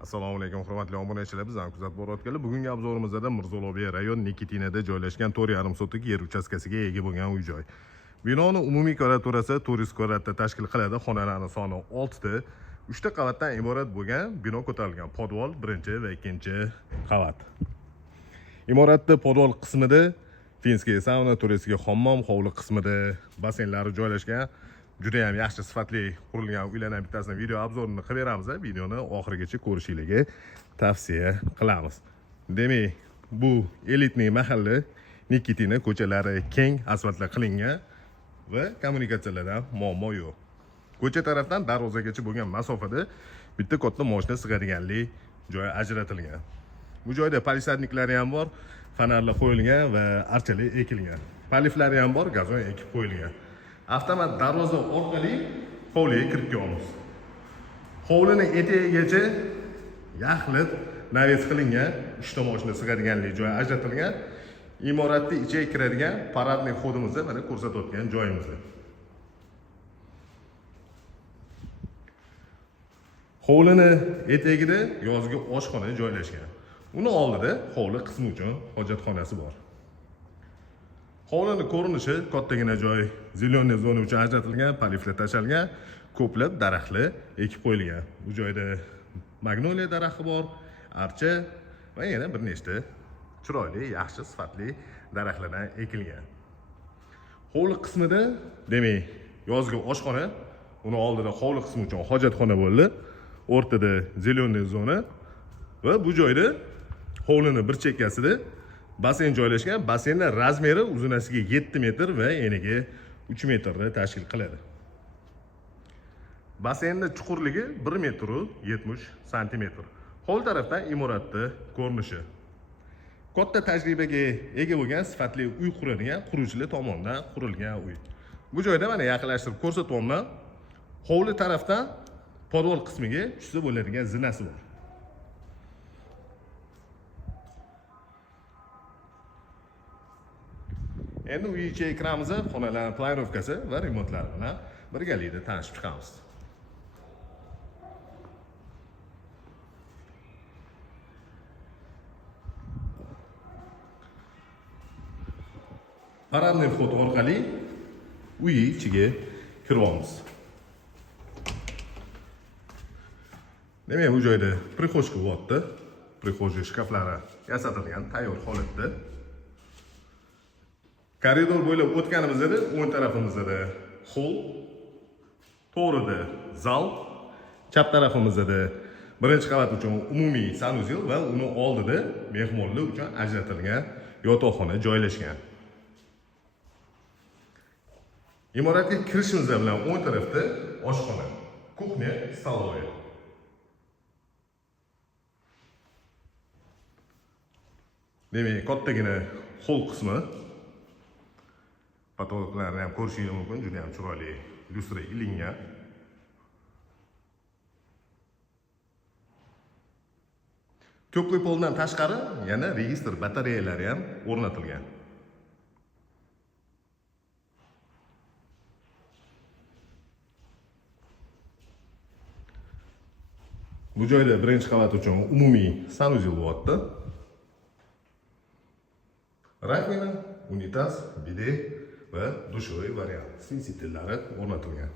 Assalomu alaykum hurmatli obunachilar, bizdan kuzatib borayotganlar. Bugungi obzorimizda Mirzolobiya rayon Nikitinada joylashgan 4,5 sotix yer uchastkasiga ega bo'lgan uy-joy. Binoning umumiy kvadraturasi 400 kvadratda tashkil qiladi. Xonalarning soni 6 ta. 3 ta qavatdan iborat bo'lgan bino ko'tarilgan. Podval 1 va 2 qavat. Imoratning podval qismida finskiy sauna, turistik hammom, hovli qismida basseynlari joylashgan. Juda ham yaxshi sifatli qurilgan uylardan bittasini video obzorini qilib beramiz. Videoni oxirigacha ko'rishingizga tavsiya qilamiz. Demak, bu elitniy mahalla Nikitina ko'chalari keng asfaltlar qilingan va kommunikatsiyalardan muammo yo'q. Ko'cha tarafdan darvozagacha bo'lgan masofada bitta katta mashina sig'adiganlik joy ajratilgan. Bu joyda palissadniklari ham bor, fonarlar qo'yilgan va archalar ekilgan. Paliflari ham bor, gazon ekib qo'yilgan. Avtomat darvoza orqali hovliga kirib kelamiz. Hovlini etagigacha yaxlit naves qilingan, 3 ta mashina sig'adiganlik joy ajratilgan. Imoratning ichiga kiradigan paradniy xodimizni mana ko'rsatib o'tgan joyimizda. Hovlini etagida yozgi oshxona joylashgan. Uni oldida hovli qismi uchun hojatxonasi bor. Hovlining ko'rinishi kattagina joy, zeleniy zona uchun ajratilgan, paliflar tashalgan, ko'plab daraxtlar ekib qo'yilgan. Bu joyda magnoliya daraxti bor, archa va yana bir nechta chiroyli, yaxshi sifatli daraxtlardan ekilgan. Hovli qismida, demak, yozgi oshxona, uni oldida hovli qismi uchun hojatxona bo'ldi. O'rtada zeleniy zona va bu joyda hovlining bir chekkasida basseyn joylashgan. Basseynning razmeri uzunasiga 7 metr va eniga 3 metrni tashkil qiladi. Basseynning chuqurligi 1 metr 70 santimetr. Hovli tarafdan imoratning ko'rinishi. Katta tajribaga ega bo'lgan sifatli uy quradigan quruvchilar tomonidan qurilgan uy. Bu joyda mana yaqinlashtirib ko'rsatyapman. Hovli tarafdan podval qismiga tushsa bo'ladigan zinasi bor. Endi uy ichiga kiramiz, xonalarning planirovkasi va remontlari bilan birgalikda tanishib chiqamiz. Paradniy vxod orqali uy ichiga kiramiz. Demak, bu joyda prixojka bo'lyapti. Prixojka shkaflari yasatilgan, tayyor holatda. Koridor bo'ylab o'tganimizda o'ng tarafimizda hol, to'g'rida zal, chap tarafimizda birinchi qavat uchun umumiy sanuzel va uni oldida mehmonlar uchun ajratilgan yotoqxona joylashgan. Imoratga kirishimiz bilan o'ng tarafda oshxona, kuxnya, stolovoya. Demak, kattagina hol qismi. Patologlarni ham ko'rishingiz mumkin, juda ham chiroyli lyustra ilingan. Ko'plik poldan tashqari yana registr batareyalari ham o'rnatilgan. Bu joyda birinchi qavat uchun umumiy sanuzel bo'lyapti. Rakvina, unitaz, bide va dushovoy variant sensitillari o'rnatilgan.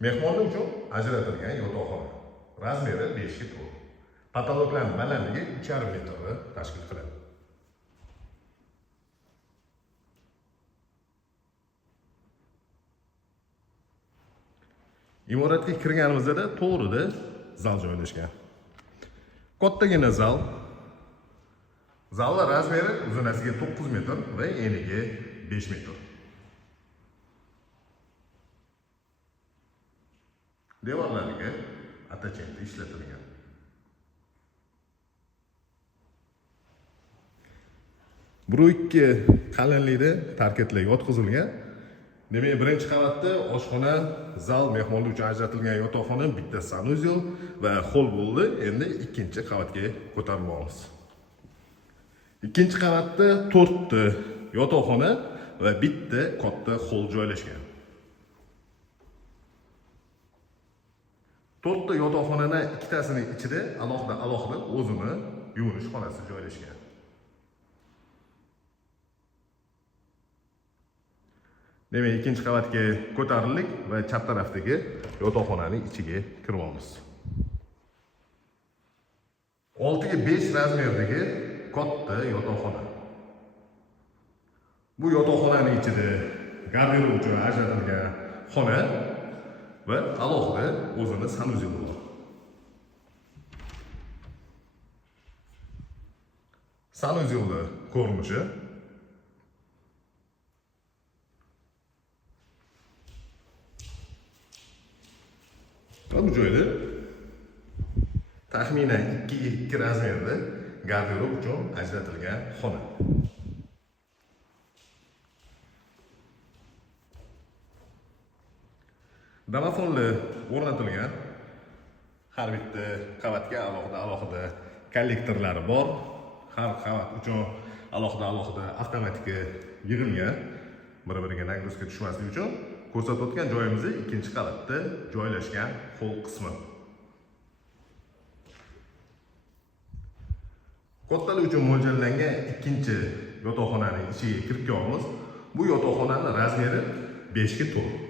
Mehmonlar uchun ajratilgan yotoqxona. Razmeri 5 ga to'g'ri. Patologlarning balandligi 3,5 metrni tashkil qiladi. Imoratga kirganimizda to'g'rida zal joylashgan. Kattagina zal. Zalning razmeri uzunasiga 9 metr va eniga 5 metr. Devorlariga attachment ishlatilgan. Bu ikki qalinlikda tarketlar yotqizilgan. Demak, birinchi qavatda oshxona, zal, mehmonlar uchun ajratilgan yotoqxona, bitta sanuzel va hol bo'ldi. Endi ikkinchi qavatga ko'tarilamiz. Ikkinchi qavatda 4 ta yotoqxona va bitta katta hol joylashgan. To'rtta yotoqxonani ikkitasining ichida alohida o'zini yuvinish xonasi joylashgan. Demak, ikkinchi qavatga ko'tarildik va chap tarafdagi yotoqxonaning ichiga kiryapmiz. 6 ga 5 razmerdagi katta yotoqxona. Bu yotoqxonaning ichida garderob uchun ajratilgan xona va alohida o'zini sanuzyeli bor. Sanuzyeli ko'rinishi bu joyda taxminan 2 ga 2 razmerda garderob uchun ajratilgan xona. Domofonlar o'rnatilgan. Har bitta qavatga alohida kollektorlari bor. Har qavat uchun alohida avtomatika yig'ilgan. Bir-biriga nagruska tushmasligi uchun ko'rsatayotgan joyimiz ikkinchi qavatda joylashgan hol qismi. Kattalar uchun mo'ljallangan ikkinchi yotoqxonaning ichiga kirib kelamiz. Bu yotoqxonaning razmeri 5 ga 4.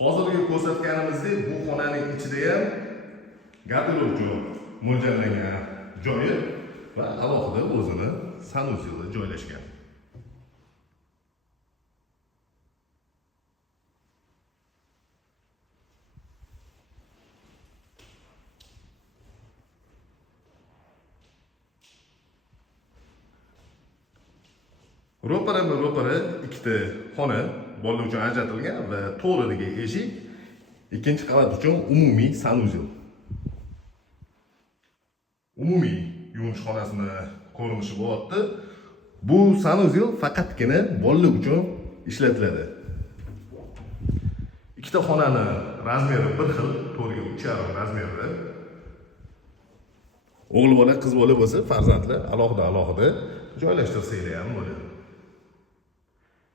Hozirgi ko'rsatganimizdek bu xonaning ichida ham garderob uchun mo'ljallangan joyi va alohida o'zini sanuzyeli joylashgan. Ro'para ikkita xona bolalar uchun ajratilgan va to'g'ridagi eshik ikkinchi qavat uchun umumiy sanuzyel. Umumiy yuvinish xonasini ko'rinishi bo'lyapti. Bu sanuzyel faqatgina bolalar uchun ishlatiladi. Ikkita xonani razmeri bir xil, 4 ga 3,5 razmerda. O'g'il bola, qiz bola bo'lsa, farzandlar alohida joylashtirsanglar ham bo'ladi.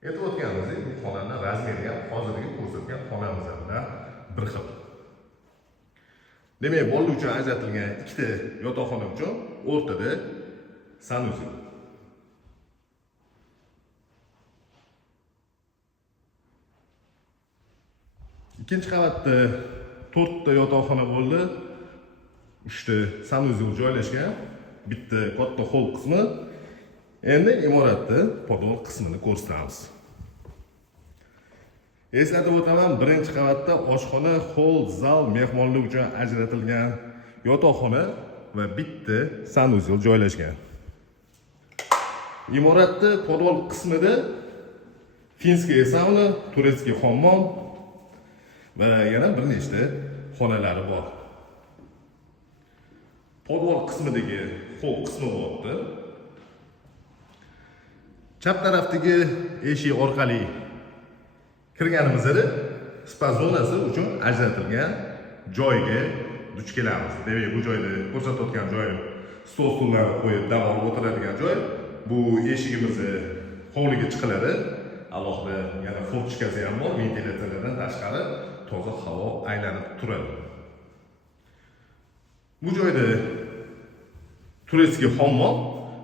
Aytib o'tganimizdek, bu xonani razmeri ham hozirgi ko'rsatgan xonamiz bilan bir xil. Demak, bolalar uchun ajratilgan ikkita yotoqxona uchun o'rtada sanuzyel. Ikkinchi qavatda 4 ta yotoqxona bo'ldi. 3 ta sanuzyel joylashgan. Bitta katta hol qismi. Endi imoratda podol qismini ko'rsatamiz. Eslatib o'taman, birinchi qavatda oshxona, hol, zal, mehmonlar uchun ajratilgan yotoqxona va bitta sanuzyel joylashgan. Imoratda podol qismida finskiy sauna, turetskiy hammom va yana bir nechta xonalari bor. Podol qismidagi hol qismi bo'lyapti. Chap tarafdagi eshik orqali kirganimizda spa zonasi uchun ajratilgan joyga duch kelamiz. Demak, bu joyda ko'rsatayotgan joy stol-stullar qo'yib dam olib o'tiradigan joy. Bu eshigimiz hovliga chiqiladi. Alohida yana furtchkasi ham bor, ventilyatsiyadan tashqari toza havo aylanib turadi. Bu joyda turetskiy hammom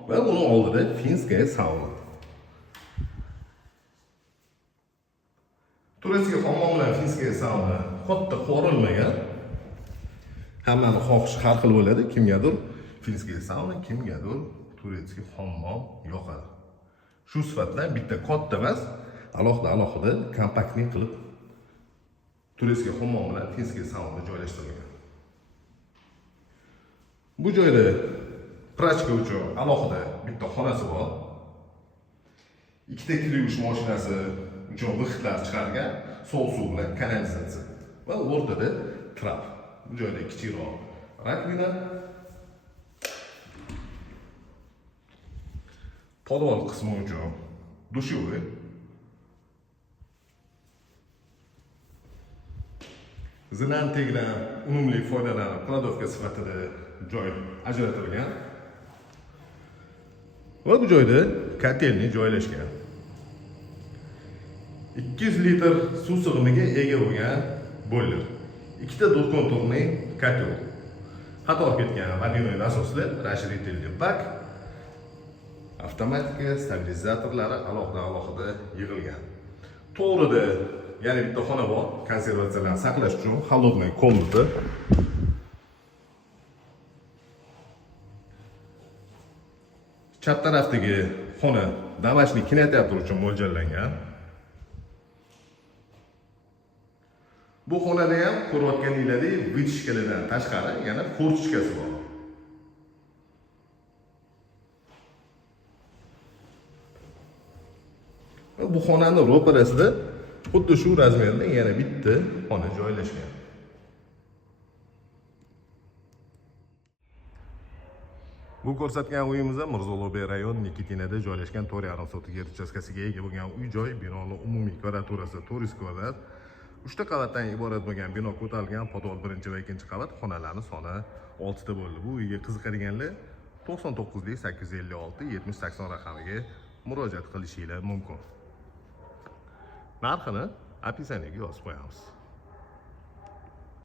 va uni oldida finskiy sauna. Turetskiy hammom bilan finskiy sauna katta qo'rilmagan. Hammani xohishi har xil bo'ladi. Kimgadir finskiy sauna, kimgadir turetskiy hammom yoqadi. Shu sifatdan bitta katta emas, alohida kompaktni qilib turetskiy hammom bilan finskiy sauna joylashtirilgan. Bu joyda prachka uchun alohida bitta xonasi bor. Ikkita kir yuvish mashinasi uchun vixtlar chiqargan, sovuq suv bilan kanalizatsiya va o'rtada trap. Bu joyda kichikroq rakvina, podol qismi uchun dushovoy, zinantekdan unumli foydalanib kladovka sifatida joy ajratilgan. Va bu joyda kotelni joylashgan. 200 litr suv sig'imiga ega bo'lgan boiler. ikkita двухконтурный котел. Xato olib ketgan Vadinovning asosida расширительный bak, avtomatika, stabilizatorlari alohida yig'ilgan. To'g'rida yana bitta xona bor, konservatsiyalarni saqlash uchun холодный komnata. Chat tarafdagi xona damashli kinoteatr uchun mo'ljallangan. Bu xonada ham ko'rayotganinglardek vытяжкаlardan tashqari yana furtchkasi bor. Bu xonani ro'parasida xuddi shu razmerda yana bitta xona joylashgan. Bu ko'rsatgan uyimizda Mirzolobiy rayon Nikitinada joylashgan 4,5 sotik yer uchastkasiga ega bo'lgan uy-joy. Binoning umumiy kvadraturasi 400 kvadrat. 3 ta qavatdan iborat bo'lgan bino ko'tarilgan, podol 1 va 2 qavat, xonalarning soni 6 ta bo'ldi. Bu uyga qiziqadiganlar 99 856 7080 raqamiga murojaat qilishingiz mumkin. Narxini описаниyaga yozib qo'yamiz.